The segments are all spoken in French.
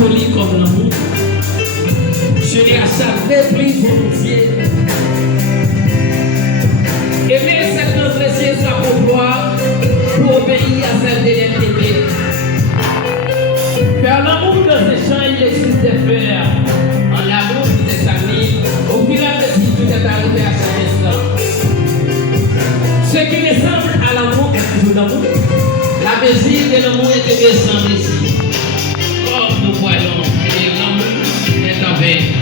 folie comme l'amour. Je l'ai à chaque pris volontiers. Aimer cette transgression sa pouvoir pour obéir à celle de l'aimer. Faire l'amour dans ces champs, il existe des faire. En l'amour des amis, au village de tout est arrivé à chaque instant. Ce qui ressemble à l'amour est toujours l'amour. La mesure de l'amour est de descendre ici. Comme nous voyons, l'amour est en veille.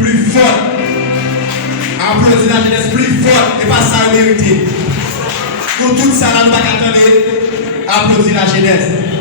Plus fort. Applaudir la jeunesse plus fort et pas ça mérité. Pour tout ça, nous ne pouvons pas attendre. Applaudir la jeunesse.